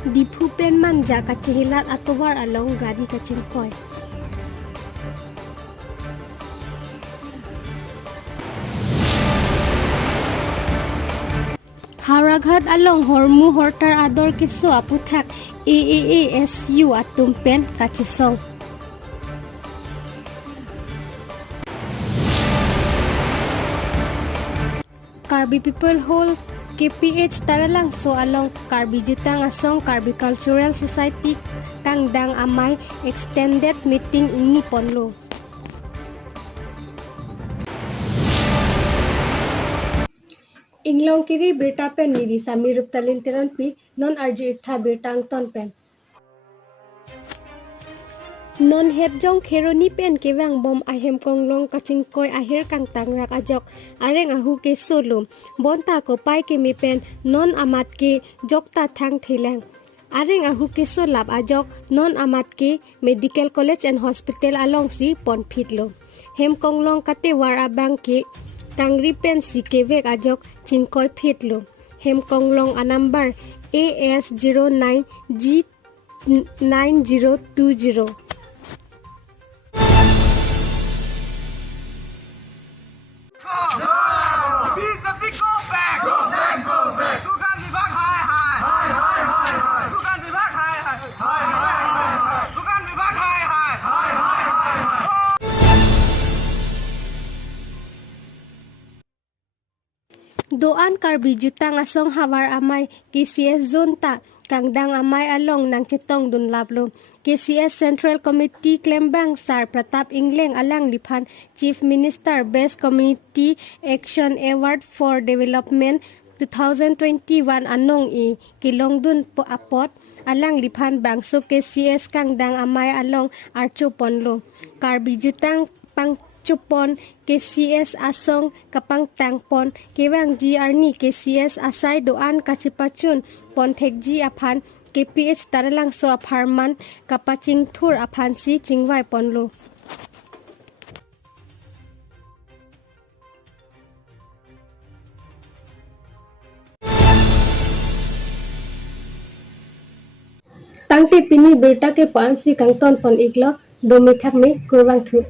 Dipu pen manja kacihilat atau war along gadi kacingkoy. Haraghat along hormu hortar ador kiso aputhak AAASU atumpen kacisong. Karbi people whole KPH taralang so along Karbi Jutang Asong Karbi Cultural Society kang dang amay extended meeting ini ponlo. Inglong Kiri Abirta pen miri samirup talintiran pi non arju itha Abirtang ton pen. Non het jong kheroni pen kewang bom ahem konglong kacingkoy ahir kang tangrak ajok areng ahu ke solum bonta ko pai ke mi pen non amat ke jokta thang thilang areng ahu ke solap ajok non amat ke medical college and hospital along si pon phitlo hem konglong kate war abang ke kangri pen si kevek ajok chingkoy phitlo hem konglong a number AS09 G9020. Doan Karbi Jutang Asong Hawar Amay KCS Zone ta kangdang amay along nang chitong dun lablo KCS Central Committee Klembang Sar Pratap Inglong alang lipan Chief Minister Best Community Action Award for Development 2021 anong kilong dun po apot alang lipan bangso KCS kangdang amay along Archo Ponlo Karbi Jutang pang Chupon KCS Asong kapang tangpon kewang GR ni KCS asay doan kacipachun pontek G apan KPH taralang so aparman kapaching tur apan si chingwai ponlo. Tangte pini Abirta ke pansi kangton pon iglo domi thak me kurwang thu.